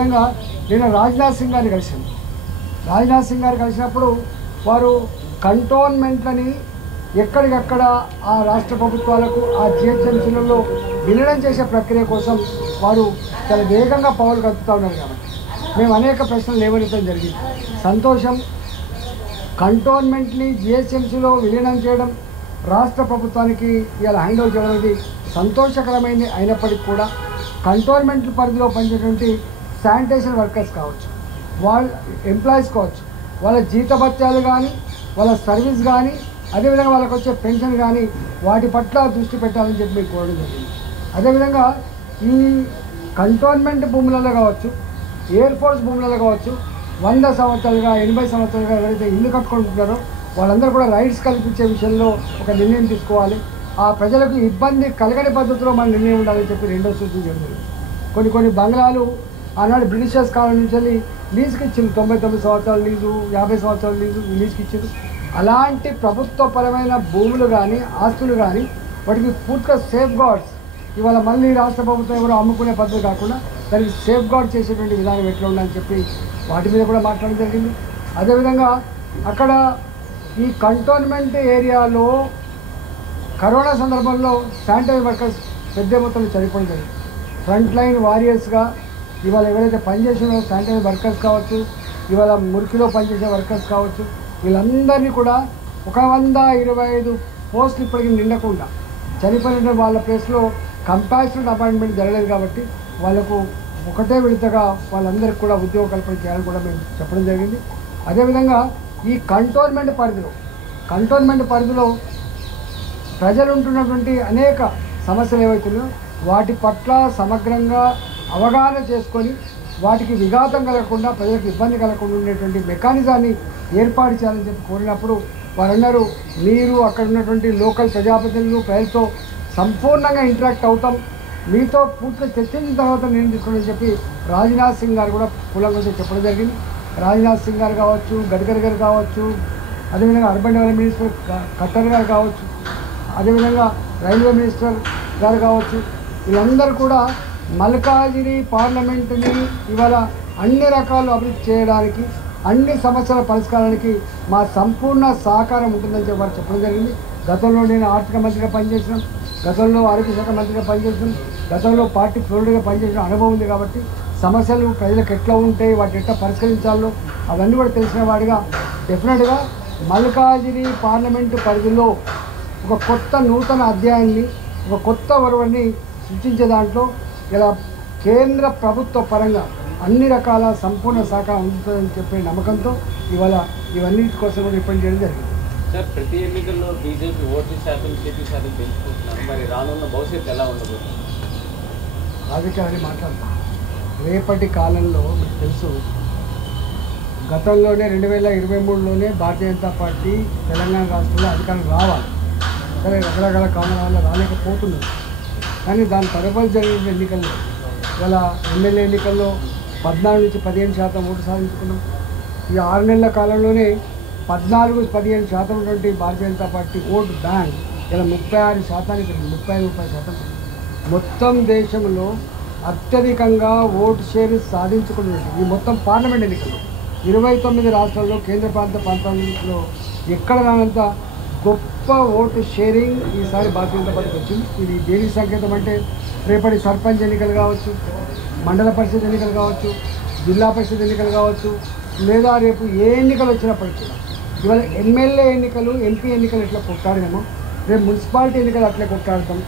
అదేవిధంగా నేను రాజ్నాథ్ సింగ్ గారిని కలిశాను. రాజ్నాథ్ సింగ్ గారు కలిసినప్పుడు వారు కంటోన్మెంట్లని ఎక్కడికక్కడ ఆ రాష్ట్ర ప్రభుత్వాలకు ఆ జిహెచ్ఎంసీలలో విలీనం చేసే ప్రక్రియ కోసం వారు చాలా వేగంగా పౌరులు కలుపుతూ ఉన్నారు. కాబట్టి మేము అనేక ప్రశ్నలు లేవనెత్తడం జరిగింది. సంతోషం, కంటోన్మెంట్ని జిహెచ్ఎంసీలో విలీనం చేయడం రాష్ట్ర ప్రభుత్వానికి ఇలా హ్యాండ్ ఓవర్ చేయడం అనేది సంతోషకరమైనది. అయినప్పటికీ కూడా కంటోన్మెంట్ పరిధిలో పనిచేసేటువంటి శానిటేషన్ వర్కర్స్ కావచ్చు, వాళ్ళ ఎంప్లాయీస్ కావచ్చు, వాళ్ళ జీతభత్యాలు కానీ వాళ్ళ సర్వీస్ కానీ అదేవిధంగా వాళ్ళకి వచ్చే పెన్షన్ కానీ వాటి పట్ల దృష్టి పెట్టాలని చెప్పి మీకు కోరడం జరిగింది. అదేవిధంగా ఈ కంటోన్మెంట్ భూములలో కావచ్చు, ఎయిర్ ఫోర్స్ భూములలో కావచ్చు 100 సంవత్సరాలుగా 80 సంవత్సరాలుగా ఎవరైతే ఇల్లు కట్టుకుంటున్నారో వాళ్ళందరూ కూడా రైట్స్ కల్పించే విషయంలో ఒక నిర్ణయం తీసుకోవాలి. ఆ ప్రజలకు ఇబ్బంది కలగని పద్ధతిలో మన నిర్ణయం ఉండాలని చెప్పి రెండో సూచన జరిగింది. కొన్ని బంగ్లాలు ఆనాడు బ్రిటిషర్స్ కాలం నుంచి వెళ్ళి లీజుకి ఇచ్చింది. 99 సంవత్సరాల లీజు, 50 సంవత్సరాల లీజుకి ఇచ్చింది. అలాంటి ప్రభుత్వపరమైన భూములు కానీ ఆస్తులు కానీ వాటికి పూర్తిగా సేఫ్ గార్డ్స్ ఇవాళ మళ్ళీ రాష్ట్ర ప్రభుత్వం ఎవరో అమ్ముకునే పద్ధతి కాకుండా దానికి సేఫ్ గార్డ్ చేసేటువంటి విధానం ఎట్లా ఉండాలని చెప్పి వాటి మీద కూడా మాట్లాడడం జరిగింది. అదేవిధంగా అక్కడ ఈ కంటోన్మెంట్ ఏరియాలో కరోనా సందర్భంలో శానిటరీ వర్కర్స్ పెద్ద మొత్తంలో చనిపోవడం జరిగింది. ఫ్రంట్ లైన్ వారియర్స్గా ఇవాళ ఎవరైతే పనిచేసినో శానిటరీ వర్కర్స్ కావచ్చు, ఇవాళ మురికిలో పనిచేసే వర్కర్స్ కావచ్చు, వీళ్ళందరినీ కూడా 125 పోస్టులు ఇప్పటికీ నిండకుండా చనిపోయిన వాళ్ళ ప్లేస్లో కంపాషనెట్ అపాయింట్మెంట్ జరగలేదు. కాబట్టి వాళ్ళకు ఒకటే విడతగా వాళ్ళందరికీ కూడా ఉద్యోగ కల్పన చేయాలని కూడా మేము చెప్పడం జరిగింది. అదేవిధంగా ఈ కంటోన్మెంట్ పరిధిలో ప్రజలు ఉంటున్నటువంటి అనేక సమస్యలు ఏవైతున్నాయో వాటి పట్ల సమగ్రంగా అవగాహన చేసుకొని వాటికి విఘాతం కలగకుండా ప్రజలకు ఇబ్బంది కలగకుండా ఉండేటువంటి మెకానిజాన్ని ఏర్పాటు చేయాలని చెప్పి కోరినప్పుడు వారు అన్నారు, మీరు అక్కడ ఉన్నటువంటి లోకల్ ప్రజాప్రతినిధులు ప్రజలతో సంపూర్ణంగా ఇంటరాక్ట్ అవుతాం, మీతో పూర్తిగా చర్చించిన తర్వాత నేను తీసుకోవాలని చెప్పి రాజ్నాథ్ సింగ్ గారు కూడా కూలంగా చెప్పడం జరిగింది. రాజ్నాథ్ సింగ్ గారు కావచ్చు, గడ్కరీ గారు కావచ్చు, అదేవిధంగా అర్బన్ డెవలప్మెంట్ మినిస్టర్ ఖట్టర్ గారు కావచ్చు, అదేవిధంగా రైల్వే మినిస్టర్ గారు కావచ్చు, వీళ్ళందరూ కూడా మల్కాజిగిరి పార్లమెంటుని ఇవాళ అన్ని రకాలు అభివృద్ధి చేయడానికి, అన్ని సమస్యల పరిష్కారానికి మా సంపూర్ణ సహకారం ఉంటుందని చెప్పి వారు చెప్పడం జరిగింది. గతంలో నేను ఆర్థిక మంత్రిగా పనిచేసినాం, గతంలో ఆరోగ్య శాఖ మంత్రిగా పనిచేసినాం, గతంలో పార్టీ ఫ్లోర్గా పనిచేసిన అనుభవం ఉంది. కాబట్టి సమస్యలు ప్రజలకు ఎట్లా ఉంటాయి, వాటిని ఎట్లా పరిష్కరించాలో అవన్నీ కూడా తెలిసిన వాడిగా డెఫినెట్గా మల్కాజిగిరి పార్లమెంటు పరిధిలో ఒక కొత్త నూతన అధ్యాయాన్ని, ఒక కొత్త ఒరవడిని సృష్టించే దాంట్లో ఇలా కేంద్ర ప్రభుత్వ పరంగా అన్ని రకాల సంపూర్ణ సహకారం అందుతుందని చెప్పే నమ్మకంతో ఇవాళ ఇవన్నిటి కోసం కూడా రిప్రజెంట్ చేయడం జరిగింది. సార్, ప్రతి ఎన్నికల్లో బీజేపీ ఓటు శాతం సీటు శాతం పెంచుకుంటున్నారు. మరి రానున్న భవిష్యత్తు ఎలా ఉండబోతుంది? రాజకీయాన్ని మాట్లాడతాం. రేపటి కాలంలో మీకు తెలుసు, గతంలోనే 2023లోనే భారతీయ జనతా పార్టీ తెలంగాణ రాష్ట్రంలో అధికారం రావాలి, సరే రకరకాల కారణాల వల్ల రాలేకపోతున్నారు. కానీ దాని తరబడి జరిగిన ఎన్నికల్లో ఇవాళ ఎమ్మెల్యే ఎన్నికల్లో 14 నుంచి 15% ఓటు సాధించుకున్నాం. ఈ 6 నెలల కాలంలోనే 14-15% ఉన్నటువంటి Bharatiya Janata party vote bank ఇలా 36% 35% మొత్తం దేశంలో అత్యధికంగా ఓటు షేర్ సాధించుకున్నట్టు ఈ మొత్తం పార్లమెంట్ ఎన్నికల్లో 29 రాష్ట్రాల్లో కేంద్ర ప్రాంతాల్లో ఎక్కడ రానంత గొప్ప ఓటు షేరింగ్ ఈసారి భారతీయ జనతా పార్టీకి వచ్చింది. ఇది దేనికి సంకేతం అంటే రేపటి సర్పంచ్ ఎన్నికలు కావచ్చు, మండల పరిషత్ ఎన్నికలు కావచ్చు, జిల్లా పరిషత్ ఎన్నికలు కావచ్చు, లేదా రేపు ఏ ఎన్నికలు వచ్చినప్పటికీ ఇవాళ ఎమ్మెల్యే ఎన్నికలు, ఎంపీ ఎన్నికలు ఎట్లా కొట్టాడేమో రేపు మున్సిపాలిటీ ఎన్నికలు అట్లే కొట్టాడతాం,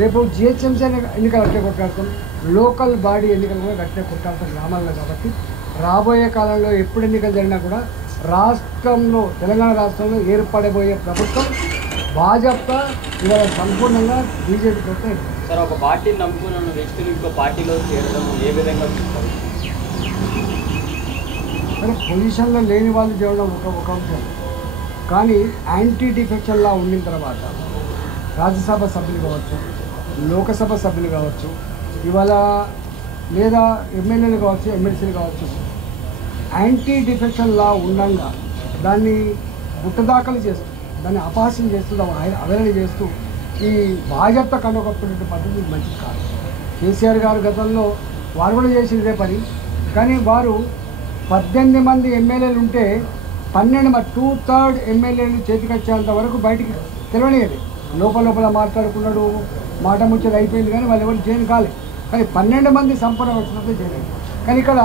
రేపు జిహెచ్ఎంసీ ఎన్నికలు అట్లే కొట్టాడతాం, లోకల్ బాడీ ఎన్నికలు కూడా అట్లే కొట్టాడతాం గ్రామాల్లో. కాబట్టి రాబోయే కాలంలో ఎప్పుడు ఎన్నికలు జరిగినా కూడా రాష్ట్రంలో, తెలంగాణ రాష్ట్రంలో ఏర్పడబోయే ప్రభుత్వం భాజపా ఇవాళ సంపూర్ణంగా బీజేపీతో. సార్, ఒక పార్టీని నమ్ముకున్న వ్యక్తులు ఇంకో పార్టీలో చేరడం ఏ విధంగా చూస్తారు? అంటే పొజిషన్లో లేని వాళ్ళు చేయడం ఒక అంశం. కానీ యాంటీ డిఫెక్షన్లా ఉండిన తర్వాత రాజ్యసభ సభ్యులు కావచ్చు, లోకసభ సభ్యులు కావచ్చు, ఇవాళ లేదా ఎమ్మెల్యేలు కావచ్చు, ఎమ్మెల్సీలు కావచ్చు, యాంటీ డిఫెక్షన్ లా ఉండగా దాన్ని గుట్టదాఖలు చేస్తూ, దాన్ని అపహాస్యం చేస్తూ, అవహేళన చేస్తూ ఈ భాజపా కనుకొప్పుకునే పద్ధతి మంచిది కాదు. కేసీఆర్ గారు గతంలో వారు కూడా చేసిన ఇదే పని. కానీ వారు 18 మంది ఎమ్మెల్యేలు ఉంటే 12 2/3 ఎమ్మెల్యేలు చేతికొచ్చేంత వరకు బయటికి తెలియనియదు. లోపల మాట్లాడుకున్నాడు, మాట ముచ్చట అయిపోయింది, కానీ వాళ్ళు ఎవరు చేయని కాలేదు. కానీ 12 మంది సంపూర్ణ వచ్చినట్టు చేయలేదు. కానీ ఇక్కడ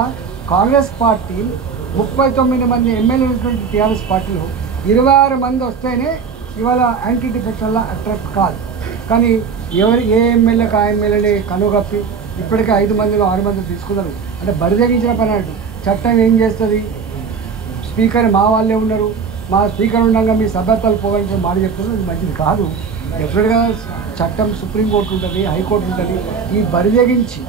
కాంగ్రెస్ పార్టీ 39 మంది ఎమ్మెల్యేలు ఉన్నటువంటి టీఆర్ఎస్ పార్టీలో 26 మంది వస్తేనే ఇవాళ యాంటీ డిఫెక్షన్లా అట్రాక్ట్ కాదు. కానీ ఏ ఎమ్మెల్యేకి ఆ ఎమ్మెల్యేని కనుగప్పి ఇప్పటికే 5 మందిలో 6 మంది తీసుకున్నారు. అంటే బరిదగించిన పని అంటూ చట్టం ఏం చేస్తుంది? స్పీకర్ మా వాళ్ళే ఉన్నారు, మా స్పీకర్ ఉండగా మీ సభ్యతలు పోవాలని మాట చెప్తున్నారు. ఇది మంచిది కాదు. డెఫినెట్గా చట్టం సుప్రీంకోర్టు ఉంటుంది, హైకోర్టు ఉంటుంది. ఈ బరిదగించి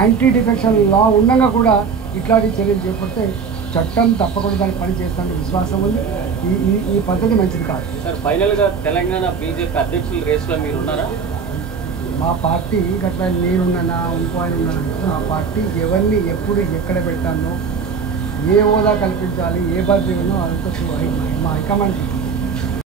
యాంటీ డిఫెక్షన్ లా ఉండగా కూడా ఇట్లాంటి చర్యలు చేపడితే చట్టం తప్పకుండా దాన్ని పని చేస్తానని విశ్వాసం ఉంది. ఈ పద్ధతి మంచిది కాదు. సార్, ఫైనల్గా తెలంగాణ బీజేపీ అధ్యక్షుల రేస్లో మీరు ఉన్నారా? మా పార్టీ గట్లా నేనున్నానా ఇంకో ఆయన ఉన్నానంటే మా పార్టీ ఎవరిని ఎప్పుడు ఎక్కడ పెట్టానో, ఏ హోదా కల్పించాలి, ఏ బాధ్యత అదంతా మా హైకమాండ్